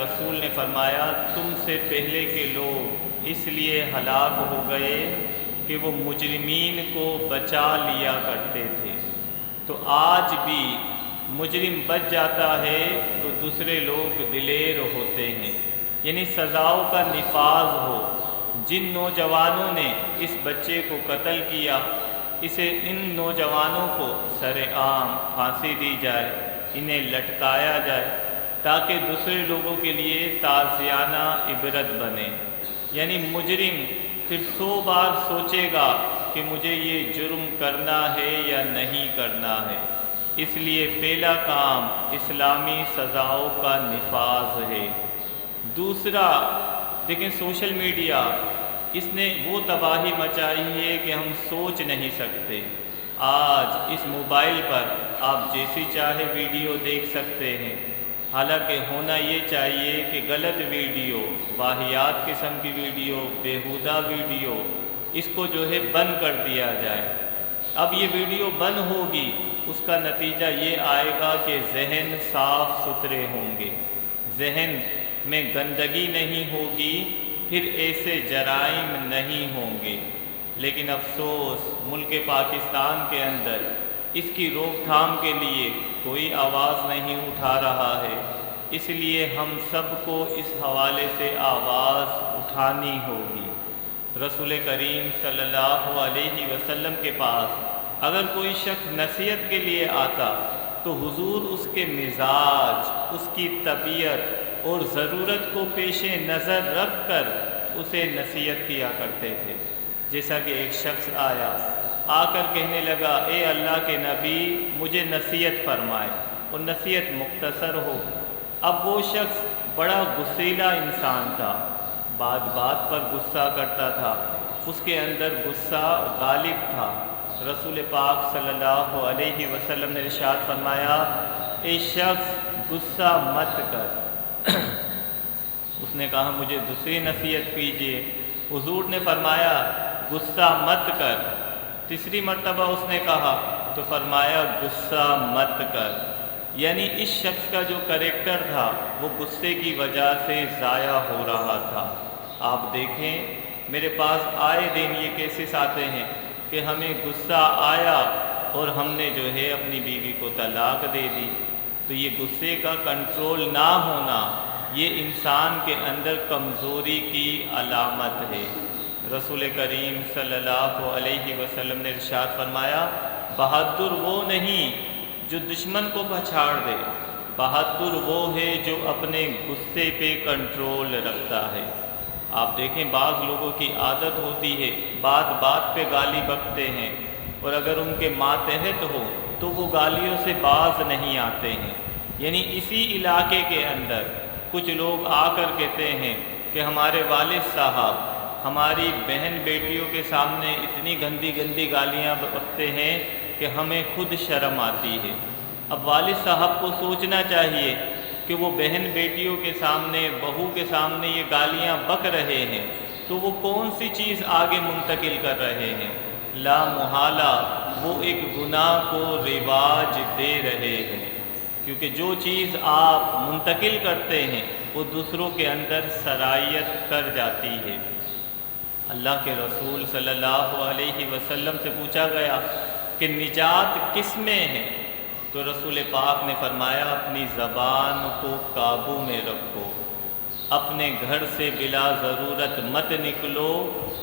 رسول نے فرمایا تم سے پہلے کے لوگ اس لیے ہلاک ہو گئے کہ وہ مجرمین کو بچا لیا کرتے تھے۔ تو آج بھی مجرم بچ جاتا ہے تو دوسرے لوگ دلیر ہوتے ہیں، یعنی سزاؤں کا نفاذ ہو۔ جن نوجوانوں نے اس بچے کو قتل کیا، ان نوجوانوں کو سر عام پھانسی دی جائے، انہیں لٹکایا جائے تاکہ دوسرے لوگوں کے لیے تعزیانہ عبرت بنے۔ یعنی مجرم پھر 100 بار سوچے گا کہ مجھے یہ جرم کرنا ہے یا نہیں کرنا ہے۔ اس لیے پہلا کام اسلامی سزاؤں کا نفاذ ہے۔ دوسرا دیکھیں سوشل میڈیا، اس نے وہ تباہی مچائی ہے کہ ہم سوچ نہیں سکتے۔ آج اس موبائل پر آپ جیسی چاہے ویڈیو دیکھ سکتے ہیں، حالانکہ ہونا یہ چاہیے کہ غلط ویڈیو، واہیات قسم کی ویڈیو، بیہودہ ویڈیو، اس کو جو ہے بند کر دیا جائے۔ اب یہ ویڈیو بند ہوگی، اس کا نتیجہ یہ آئے گا کہ ذہن صاف ستھرے ہوں گے، ذہن میں گندگی نہیں ہوگی، پھر ایسے جرائم نہیں ہوں گے۔ لیکن افسوس ملک پاکستان کے اندر اس کی روک تھام کے لیے کوئی آواز نہیں اٹھا رہا ہے۔ اس لیے ہم سب کو اس حوالے سے آواز اٹھانی ہوگی۔ رسول کریم صلی اللہ علیہ وسلم کے پاس اگر کوئی شخص نصیحت کے لیے آتا تو حضور اس کے مزاج، اس کی طبیعت اور ضرورت کو پیش نظر رکھ کر اسے نصیحت کیا کرتے تھے۔ جیسا کہ ایک شخص آ کر کہنے لگا اے اللہ کے نبی مجھے نصیحت فرمائے، اور نصیحت مختصر ہو۔ اب وہ شخص بڑا غصیلا انسان تھا، بات بات پر غصہ کرتا تھا، اس کے اندر غصہ غالب تھا۔ رسول پاک صلی اللہ علیہ وسلم نے ارشاد فرمایا اے شخص غصہ مت کر۔ اس نے کہا مجھے دوسری نصیحت کیجیے۔ حضور نے فرمایا غصہ مت کر۔ تیسری مرتبہ اس نے کہا تو فرمایا غصہ مت کر۔ یعنی اس شخص کا جو کریکٹر تھا وہ غصے کی وجہ سے ضائع ہو رہا تھا۔ آپ دیکھیں میرے پاس آئے دن یہ کیسز آتے ہیں کہ ہمیں غصہ آیا اور ہم نے جو ہے اپنی بیوی کو طلاق دے دی۔ تو یہ غصے کا کنٹرول نہ ہونا یہ انسان کے اندر کمزوری کی علامت ہے۔ رسول کریم صلی اللہ علیہ وسلم نے ارشاد فرمایا بہادر وہ نہیں جو دشمن کو پچھاڑ دے، بہادر وہ ہے جو اپنے غصے پہ کنٹرول رکھتا ہے۔ آپ دیکھیں بعض لوگوں کی عادت ہوتی ہے بات بات پہ گالی بکتے ہیں، اور اگر ان کے ماتحت ہو تو وہ گالیوں سے باز نہیں آتے ہیں۔ یعنی اسی علاقے کے اندر کچھ لوگ آ کر کہتے ہیں کہ ہمارے والد صاحب ہماری بہن بیٹیوں کے سامنے اتنی گندی گندی گالیاں بکتے ہیں کہ ہمیں خود شرم آتی ہے۔ اب والد صاحب کو سوچنا چاہیے کہ وہ بہن بیٹیوں کے سامنے، بہو کے سامنے یہ گالیاں بک رہے ہیں تو وہ کون سی چیز آگے منتقل کر رہے ہیں؟ لا محالہ وہ ایک گناہ کو رواج دے رہے ہیں، کیونکہ جو چیز آپ منتقل کرتے ہیں وہ دوسروں کے اندر سرایت کر جاتی ہے۔ اللہ کے رسول صلی اللہ علیہ وسلم سے پوچھا گیا کہ نجات کس میں ہے؟ تو رسول پاک نے فرمایا اپنی زبان کو قابو میں رکھو، اپنے گھر سے بلا ضرورت مت نکلو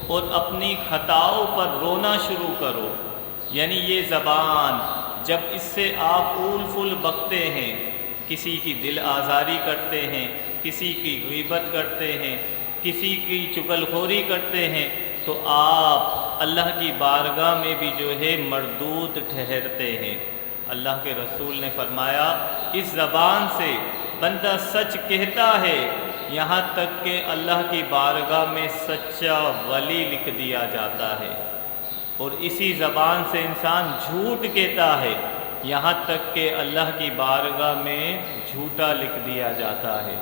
اور اپنی خطاؤں پر رونا شروع کرو۔ یعنی یہ زبان جب اس سے آپ اول فل بکتے ہیں، کسی کی دل آزاری کرتے ہیں، کسی کی غیبت کرتے ہیں، کسی کی چغلخوری کرتے ہیں، تو آپ اللہ کی بارگاہ میں بھی جو ہے مردود ٹھہرتے ہیں۔ اللہ کے رسول نے فرمایا اس زبان سے بندہ سچ کہتا ہے یہاں تک کہ اللہ کی بارگاہ میں سچا ولی لکھ دیا جاتا ہے، اور اسی زبان سے انسان جھوٹ کہتا ہے یہاں تک کہ اللہ کی بارگاہ میں جھوٹا لکھ دیا جاتا ہے۔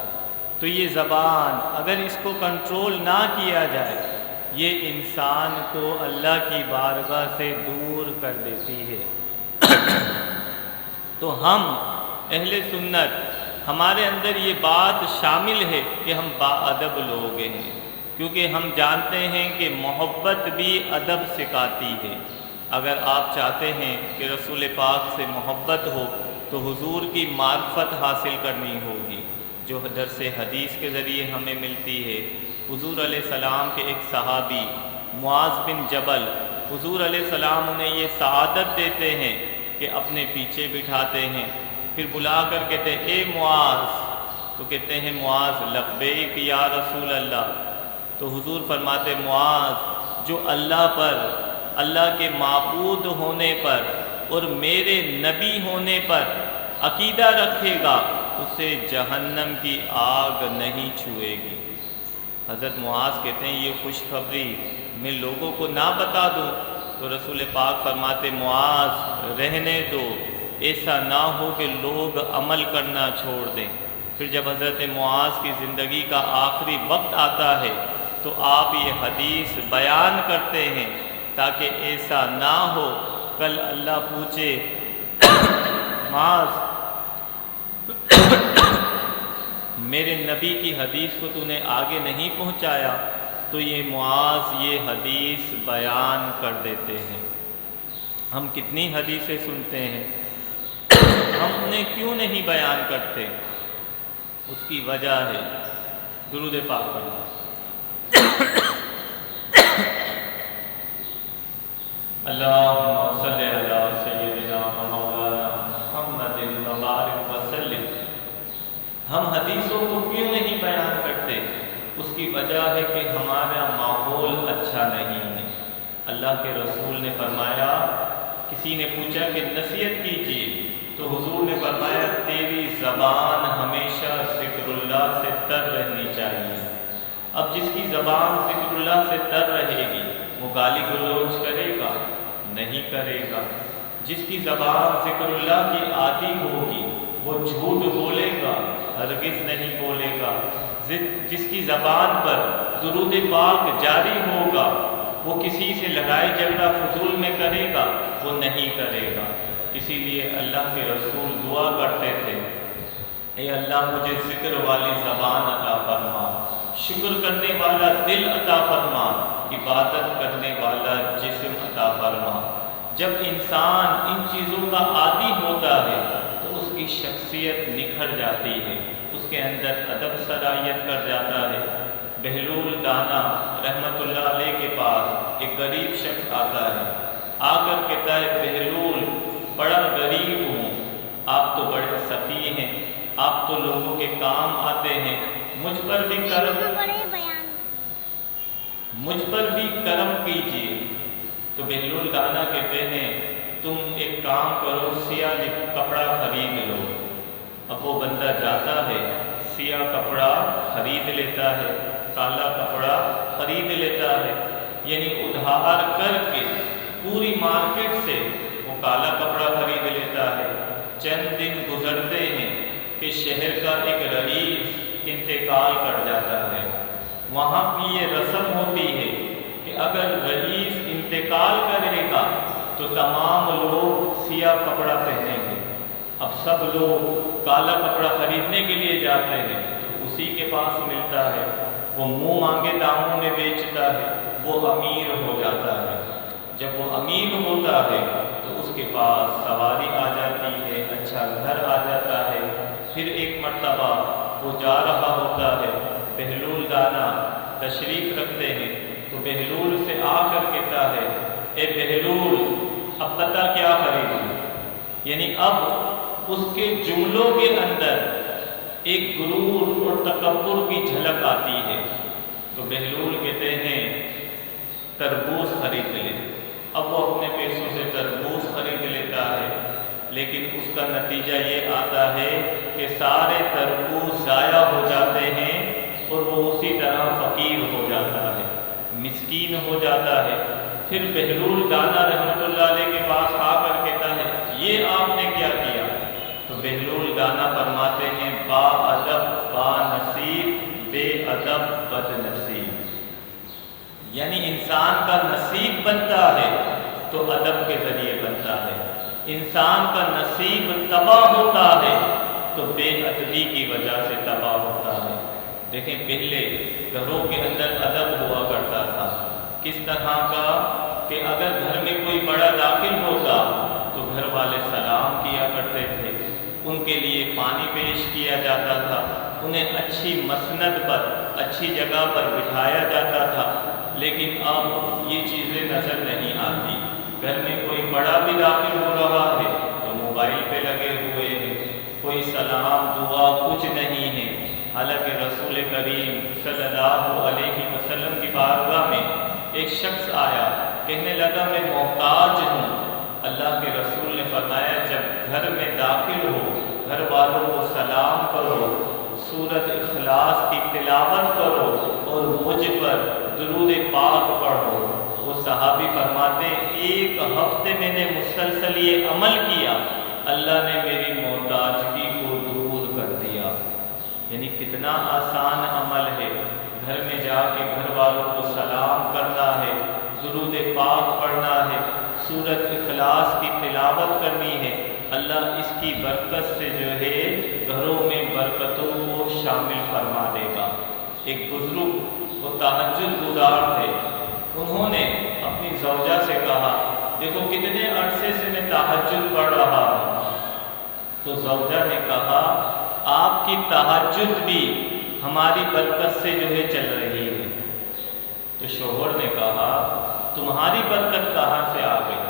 تو یہ زبان اگر اس کو کنٹرول نہ کیا جائے یہ انسان کو اللہ کی بارگاہ سے دور کر دیتی ہے۔ تو ہم اہل سنت ہمارے اندر یہ بات شامل ہے کہ ہم باادب لوگ ہیں، کیونکہ ہم جانتے ہیں کہ محبت بھی ادب سکھاتی ہے۔ اگر آپ چاہتے ہیں کہ رسول پاک سے محبت ہو تو حضور کی معرفت حاصل کرنی ہوگی، جو درس حدیث کے ذریعے ہمیں ملتی ہے۔ حضور علیہ السلام کے ایک صحابی معاذ بن جبل، حضور علیہ السلام انہیں یہ سعادت دیتے ہیں کہ اپنے پیچھے بٹھاتے ہیں، پھر بلا کر کہتے ہیں اے معاذ، تو کہتے ہیں معاذ لبیک یا رسول اللہ، تو حضور فرماتے معاذ جو اللہ پر، اللہ کے معبود ہونے پر اور میرے نبی ہونے پر عقیدہ رکھے گا اسے جہنم کی آگ نہیں چھوئے گی۔ حضرت معاذ کہتے ہیں یہ خوشخبری میں لوگوں کو نہ بتا دوں؟ تو رسول پاک فرماتے معاذ رہنے دو، ایسا نہ ہو کہ لوگ عمل کرنا چھوڑ دیں۔ پھر جب حضرت معاذ کی زندگی کا آخری وقت آتا ہے تو آپ یہ حدیث بیان کرتے ہیں تاکہ ایسا نہ ہو کل اللہ پوچھے معاذ میرے نبی کی حدیث کو تو نے آگے نہیں پہنچایا، تو یہ معاذ یہ حدیث بیان کر دیتے ہیں۔ ہم کتنی حدیثیں سنتے ہیں، ہم انہیں کیوں نہیں بیان کرتے؟ اس کی وجہ ہے درود پاک پڑھنا۔ اللہم صلی علی سیدنا مولانا محمد وبارک وسلم۔ ہم حدیثوں کو کیوں نہیں بیان کرتے؟ اس کی وجہ ہے کہ ہمارا ماحول اچھا نہیں ہے۔ اللہ کے رسول نے فرمایا، کسی نے پوچھا کہ نصیحت کیجیے تو حضور نے فرمایا تیری زبان ہمیشہ ذکر اللہ سے تر رہنی چاہیے۔ اب جس کی زبان ذکر اللہ سے تر رہے گی وہ گالی گلوچ کرے گا؟ نہیں کرے گا۔ جس کی زبان ذکر اللہ کی عادی ہوگی وہ جھوٹ بولے گا؟ ہرگز نہیں بولے گا۔ جس کی زبان پر درود پاک جاری ہوگا وہ کسی سے لڑائی جھگڑا فضول میں کرے گا؟ وہ نہیں کرے گا۔ اسی لیے اللہ کے رسول دعا کرتے تھے، اے اللہ مجھے ذکر والی زبان عطا فرما، شکر کرنے والا دل عطا فرما، عبادت کرنے والا جسم عطا فرما۔ جب انسان ان چیزوں کا عادی ہوتا ہے تو اس کی شخصیت نکھر جاتی ہے، اس کے اندر ادب صلاحیت کر جاتا ہے۔ بہلول دانا رحمت اللہ علیہ کے پاس ایک غریب شخص آتا ہے، آ کر کہتا ہے بہلول بڑا غریب ہوں، آپ تو بڑے سخی ہیں، آپ تو لوگوں کے کام آتے ہیں، مجھ پر بھی کرم کیجیے۔ تو بہلول دانا کہتے ہیں تم ایک کام کرو، سیاہ کپڑا خرید لو۔ اب وہ بندہ جاتا ہے، سیاہ کپڑا خرید لیتا ہے، کالا کپڑا خرید لیتا ہے، یعنی ادھار کر کے پوری مارکیٹ سے وہ کالا کپڑا خرید لیتا ہے۔ چند دن گزرتے ہیں کہ شہر کا ایک رئیس انتقال کر جاتا ہے۔ وہاں کی یہ رسم ہوتی ہے کہ اگر رئیس انتقال کرے گا تو تمام لوگ سیاہ کپڑا پہنیں گے۔ اب سب لوگ کالا کپڑا خریدنے کے لیے جاتے ہیں تو اسی کے پاس ملتا ہے، وہ منہ مانگے داموں میں بیچتا ہے، وہ امیر ہو جاتا ہے۔ جب وہ امیر ہوتا ہے تو اس کے پاس سواری آ جاتی ہے، اچھا گھر آ جاتا ہے۔ پھر ایک مرتبہ وہ جا رہا ہوتا ہے، بہلول دانا تشریف رکھتے ہیں تو بہلول سے آ کر کہتا ہے اے بہلول اب پتہ کیا خریدوں؟ یعنی اب اس کے جملوں کے اندر ایک غرور اور تکبر کی جھلک آتی ہے۔ تو بہلول کہتے ہیں تربوز خرید لے۔ اب وہ اپنے پیسوں سے تربوز خرید لیتا ہے، لیکن اس کا نتیجہ یہ آتا ہے کہ سارے تربوز ضائع ہو جاتے ہیں اور وہ اسی طرح فقیر ہو جاتا ہے، مسکین ہو جاتا ہے۔ پھر بہلول دانا رحمت اللہ علیہ کے پاس آ کر کہتا ہے یہ آپ نے کیا کیا؟ تو بہلول دانا فرماتے ہیں با ادب با نصیب، بے ادب بد نصیب۔ یعنی انسان کا نصیب بنتا ہے تو ادب کے ذریعے بنتا ہے، انسان کا نصیب تباہ ہوتا ہے تو بے ادبی کی وجہ سے تباہ ہوتا ہے۔ دیکھیں پہلے گھروں کے اندر ادب ہوا کرتا تھا، کس طرح کا کہ اگر گھر میں کوئی بڑا داخل ہوتا تو گھر والے سلام کیا کرتے تھے، ان کے لیے پانی پیش کیا جاتا تھا، انہیں اچھی مسند پر اچھی جگہ پر بٹھایا جاتا تھا۔ لیکن اب یہ چیزیں نظر نہیں آتی۔ گھر میں کوئی بڑا بھی داخل ہو رہا ہے تو موبائل پہ لگے ہوئے ہیں، کوئی سلام دعا کچھ نہیں ہے۔ حالانکہ رسول کریم صلی اللہ علیہ وسلم کی بارگاہ میں ایک شخص آیا، کہنے لگا میں محتاج ہوں۔ اللہ کے رسول نے فرمایا جب گھر میں داخل ہو گھر والوں کو سلام کرو، سورۃ اخلاص کی تلاوت کرو اور مجھ پر درود پاک پڑھو۔ وہ صحابی فرماتے ایک ہفتے میں نے مسلسل یہ عمل کیا، اللہ نے میری محتاجگی کو دور کر دیا۔ یعنی کتنا آسان عمل ہے، گھر میں جا کے گھر والوں کو سلام کرنا ہے، درود پاک پڑھنا ہے، سورۃ اخلاص کی تلاوت کرنی ہے۔ اللہ اس کی برکت سے جو ہے گھروں میں برکتوں کو شامل فرما دے گا۔ ایک بزرگ وہ تہجد گزار تھے، انہوں نے اپنی زوجہ سے کہا دیکھو کتنے عرصے سے میں تہجد پڑھ رہا ہوں۔ تو زوجہ نے کہا آپ کی تہجد بھی ہماری برکت سے جو ہے چل رہی ہے۔ تو شوہر نے کہا تمہاری برکت کہاں سے آ گئی؟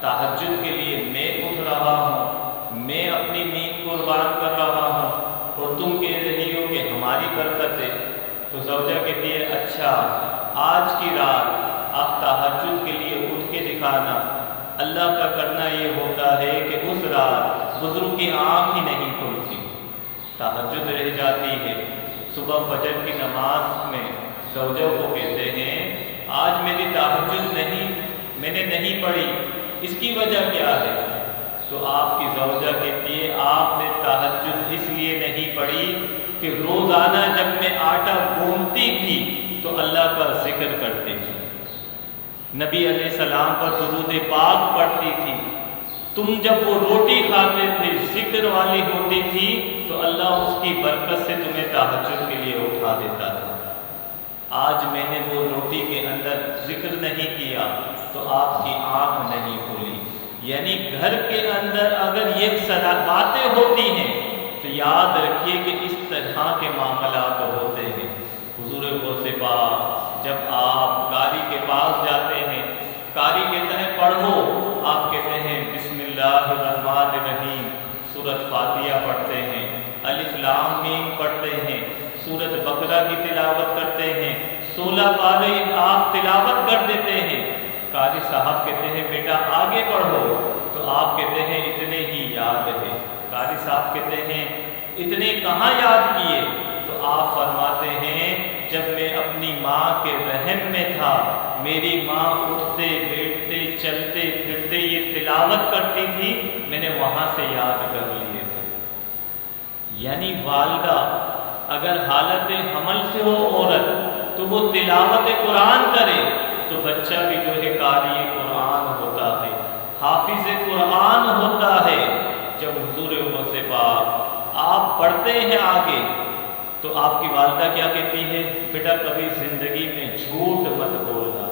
تہجد کے لیے میں اٹھ رہا ہوں، میں اپنی نیند قربان کر رہا ہوں اور تم کہہ رہی ہو کہ ہماری برکت ہے۔ تو زوجہ کہتی ہے اچھا آج کی رات آپ تہجد کے لیے اٹھ کے دکھانا۔ اللہ کا کرنا یہ ہوتا ہے کہ اس رات بزرگ کی آنکھ ہی نہیں کھلتی، تہجد رہ جاتی ہے۔ صبح فجر کی نماز میں زوجہ کو کہتے ہیں آج میری تہجد میں نے نہیں پڑھی، اس کی وجہ کیا ہے؟ تو آپ کی زوجہ کہتی ہے آپ نے تہجد اس لیے نہیں پڑھی کہ روزانہ جب میں آٹا گوندتی تھی تو اللہ کا ذکر کرتی تھی، نبی علیہ السلام پر درود پاک پڑھتی تھی، تم جب وہ روٹی کھاتے تھے ذکر والی ہوتی تھی تو اللہ اس کی برکت سے تمہیں تہجد کے لیے اٹھا دیتا تھا۔ آج میں نے وہ روٹی کے اندر ذکر نہیں کیا تو آپ کی آنکھ نہیں کھلی۔ یعنی گھر کے اندر اگر یہ باتیں ہوتی ہیں تو یاد رکھیے کہ اس طرح کے معاملات ہوتے ہیں۔ حضور غوث پاک جب آپ قاری کے پاس جاتے ہیں، قاری کہتا ہے پڑھو، آپ کہتے ہیں بسم اللہ الرحمن الرحیم، سورۃ فاتحہ پڑھتے ہیں، الف لام میم پڑھتے ہیں، سورۃ بقرہ کی تلاوت کرتے ہیں، 16 پارے آپ تلاوت کر دیتے ہیں۔ قاری صاحب کہتے ہیں بیٹا آگے پڑھو، تو آپ کہتے ہیں اتنے ہی یاد ہے۔ قاری صاحب کہتے ہیں اتنے کہاں یاد کیے؟ تو آپ فرماتے ہیں جب میں اپنی ماں کے رحم میں تھا میری ماں اٹھتے بیٹھتے چلتے پھرتے یہ تلاوت کرتی تھی، میں نے وہاں سے یاد کر لیے تھے۔ یعنی والدہ اگر حالت حمل سے ہو عورت تو وہ تلاوت قرآن کرے تو بچہ بھی جو ہے قاری قرآن ہوتا ہے، حافظ قرآن ہوتا ہے۔ جب حضور غوث پاک آپ پڑھتے ہیں آگے تو آپ کی والدہ کیا کہتی ہے؟ بیٹا کبھی زندگی میں جھوٹ مت بولنا۔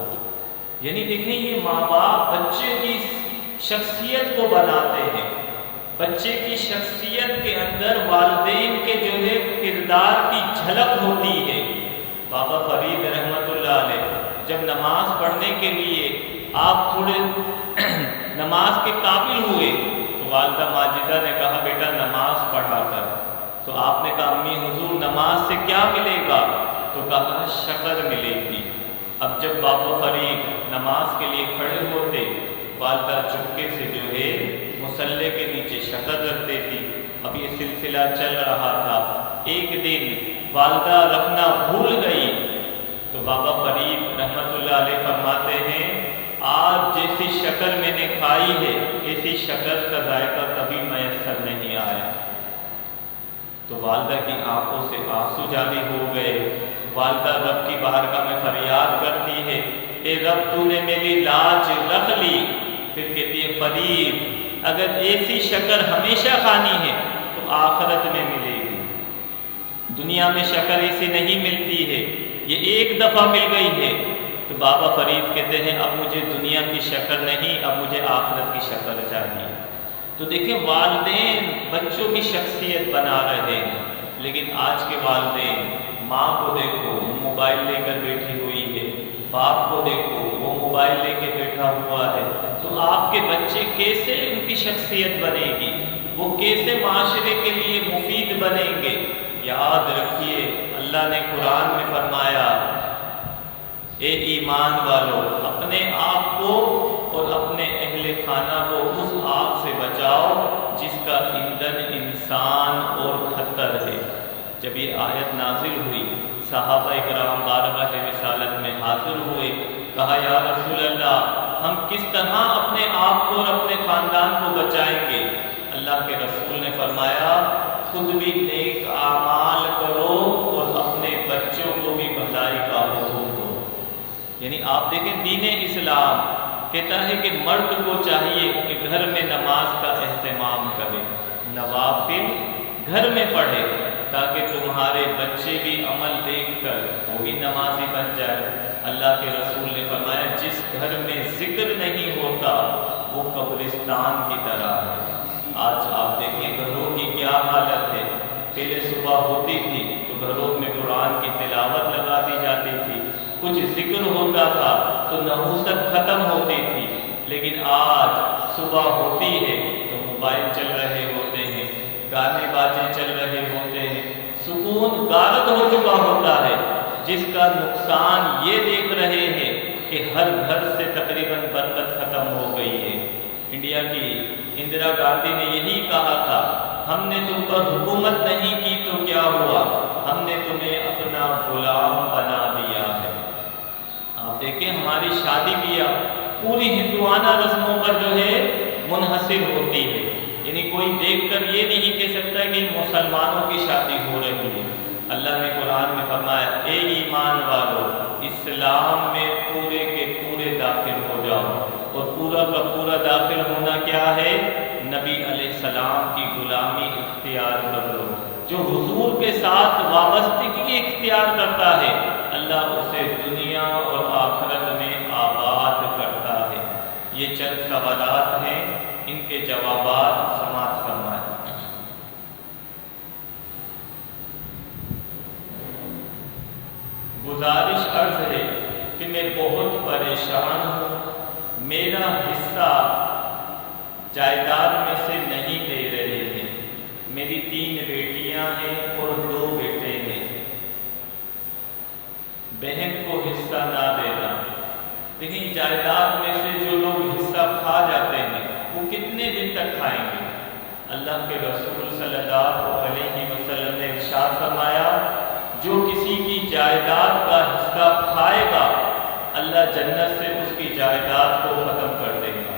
یعنی دیکھیں یہ ماں باپ بچے کی شخصیت کو بناتے ہیں، بچے کی شخصیت کے اندر والدین کے جو ہے کردار کی جھلک ہوتی ہے۔ بابا فرید رحمۃ اللہ علیہ جب نماز پڑھنے کے لیے آپ تھوڑے نماز کے قابل ہوئے تو والدہ ماجدہ نے کہا بیٹا نماز پڑھا کر۔ تو آپ نے کہا امی حضور نماز سے کیا ملے گا؟ تو کہا شکر ملے گی۔ اب جب بابا فرید نماز کے لیے کھڑے ہوتے والدہ چپکے سے جو ہے مصلے کے نیچے شکر رکھ دیتی۔ اب یہ سلسلہ چل رہا تھا، ایک دن والدہ رکھنا بھول گئی تو بابا فرید رحمۃ اللہ علیہ فرماتے ہیں آج جیسی شکر میں نے کھائی ہے ایسی شکر کا ذائقہ کبھی میسر نہیں آیا۔ تو والدہ کی آنکھوں سے آنسو جاری ہو گئے۔ والدہ رب کی بارگاہ میں فریاد کرتی ہے اے رب تو نے میری لاج رکھ لی۔ پھر کہتی ہے فرید اگر ایسی شکر ہمیشہ کھانی ہے تو آخرت میں ملے گی۔ دنیا میں شکر اسے نہیں ملتی ہے، یہ ایک دفعہ مل گئی ہے تو بابا فرید کہتے ہیں اب مجھے دنیا کی شکر نہیں، اب مجھے آخرت کی شکر چاہیے۔ تو دیکھیں والدین بچوں کی شخصیت بنا رہے ہیں، لیکن آج کے والدین ماں کو دیکھو موبائل لے کر بیٹھی ہوئی ہے، باپ کو دیکھو وہ موبائل لے کے بیٹھا ہوا ہے، تو آپ کے بچے کیسے ان کی شخصیت بنے گی، وہ کیسے معاشرے کے لیے مفید بنیں گے؟ یاد رکھیے اللہ نے قرآن میں فرمایا اے ایمان والو اپنے آپ کو اور اپنے اہل خانہ کو اس آگ سے بچاؤ جس کا ایندھن انسان اور خطر ہے۔ جب یہ آیت نازل ہوئی صحابہ کرام بارگاہ رسالت میں حاضر ہوئے، کہا یا رسول اللہ ہم کس طرح اپنے آپ کو اور اپنے خاندان کو بچائیں گے؟ اللہ کے رسول نے فرمایا خود بھی نیک اعمال کرو اور اپنے بچوں کو بھی بھلائی کا حکم دو۔ یعنی آپ دیکھیں دین اسلام کہتا ہے کہ مرد کو چاہیے کہ گھر میں نماز کا اہتمام کرے، نوافل گھر میں پڑھے تاکہ تمہارے بچے بھی عمل دیکھ کر وہ بھی نمازی بن جائے۔ اللہ کے رسول نے فرمایا جس گھر میں ذکر نہیں ہوتا وہ قبرستان کی طرح ہے۔ آج آپ دیکھیں گھروں کی کیا حالت ہے، پہلے صبح ہوتی تھی تو گھروں میں قرآن کی تلاوت لگا دی جاتی تھی، کچھ ذکر ہوتا تھا تو نحوست ختم ہوتی تھی، لیکن آج صبح ہوتی ہے تو موبائل چل رہے ہوتے ہیں، گانے باجے چل رہے ہوتے ہیں، سکون غارت ہو چکا ہوتا ہے، جس کا نقصان یہ دیکھ رہے ہیں کہ ہر گھر سے تقریباً برکت ختم ہو گئی ہے۔ انڈیا کی اندرا گاندھی نے یہی کہا تھا ہم نے تم پر حکومت نہیں کی تو کیا ہوا، ہم نے تمہیں اپنا غلام بنا دیا ہے۔ آپ دیکھیں ہماری شادی بیاہ پوری ہندوانہ رسموں پر جو ہے منحصر ہوتی ہے، یعنی کوئی دیکھ کر یہ نہیں کہہ سکتا کہ مسلمانوں کی شادی ہو رہی ہے۔ اللہ نے قرآن میں فرمایا اے ایمان والو اسلام میں پورے کے پورے داخل ہو جاؤ، اور پورا کا پورا داخل ہونا کیا ہے؟ نبی علیہ السلام کی غلامی اختیار کر لو۔ جو حضور کے ساتھ وابستگی اختیار کرتا ہے اللہ اسے دنیا اور آخرت میں آباد کرتا ہے۔ یہ چند سوالات ہیں، ان کے جوابات سماعت فرمائیں۔ گزارش عرض ہے کہ میں بہت پریشان ہوں، میرا حصہ جائیداد میں سے نہیں دے رہے ہیں، میری 3 بیٹیاں ہیں اور 2 بیٹے ہیں، بہن کو حصہ نہ دینا۔ لیکن جائیداد میں سے جو لوگ حصہ کھا جاتے ہیں وہ کتنے دن تک کھائیں گے؟ اللہ کے رسول صلی اللہ علیہ وسلم نے ارشاد فرمایا جو کسی کی جائیداد کا حصہ کھائے گا اللہ جنت سے اس کی جائیداد کو ختم کر دے گا،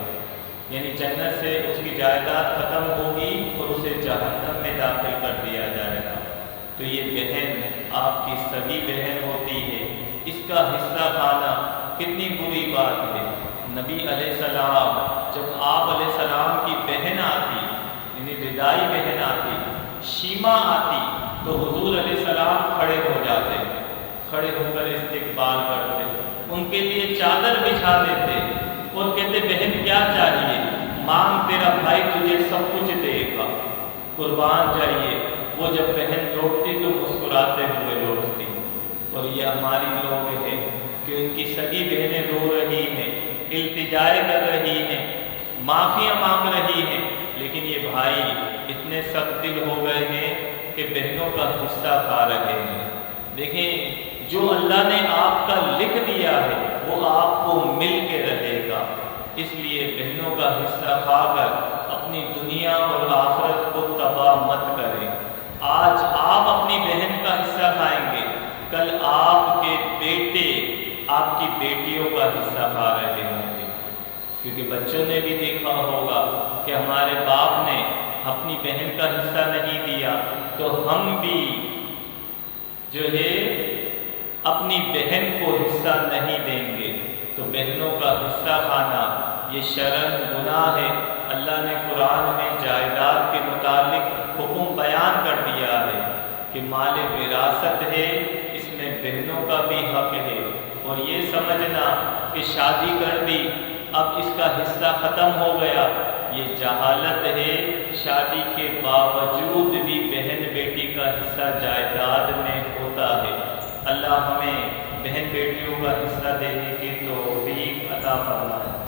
یعنی جنت سے اس کی جائیداد ختم ہوگی اور اسے جہنم میں داخل کر دیا جائے گا۔ تو یہ بہن آپ کی سگی بہن ہوتی ہے، اس کا حصہ کھانا کتنی بری بات ہے۔ نبی علیہ السلام جب آپ علیہ السلام کی بہن آتی یعنی ردائی بہن آتی، شیما آتی، تو حضور علیہ السلام کھڑے ہو جاتے، کھڑے ہو کر استقبال کرتے، ان کے لیے چادر بچھا دیتے اور کہتے بہن کیا چاہیے، مانگ تیرا بھائی تجھے سب کچھ دے گا، قربان جائیے۔ وہ جب بہن لوٹتی تو مسکراتے ہوئے لوٹتی، اور یہ ہماری لوگ ہیں کہ ان کی سگی بہنیں رو رہی ہیں، التجائے کر رہی ہیں، معافیاں مانگ رہی ہیں، لیکن یہ بھائی اتنے سخت دل ہو گئے ہیں کہ بہنوں کا حصہ کھا رہے ہیں۔ دیکھیں جو اللہ نے آپ کا لکھ دیا ہے وہ آپ کو مل کے رہے گا، اس لیے بہنوں کا حصہ کھا کر اپنی دنیا اور آخرت کو تباہ مت کریں۔ آج آپ اپنی بہن کا حصہ کھائیں گے، کل آپ کے بیٹے آپ کی بیٹیوں کا حصہ کھا رہے ہوں گے، کیونکہ بچوں نے بھی دیکھا ہوگا کہ ہمارے باپ نے اپنی بہن کا حصہ نہیں دیا تو ہم بھی جو ہے اپنی بہن کو حصہ نہیں دیں گے۔ تو بہنوں کا حصہ کھانا یہ شرعاً گناہ ہے۔ اللہ نے قرآن میں جائیداد کے متعلق حکم بیان کر دیا ہے کہ مال وراثت ہے، اس میں بہنوں کا بھی حق ہے، اور یہ سمجھنا کہ شادی کر دی اب اس کا حصہ ختم ہو گیا، یہ جہالت ہے۔ شادی کے باوجود بھی بہن بیٹی کا حصہ جائیداد میں ہوتا ہے۔ اللہ ہمیں بہن بیٹیوں کا حصہ دینے کی توفیق عطا فرمائے۔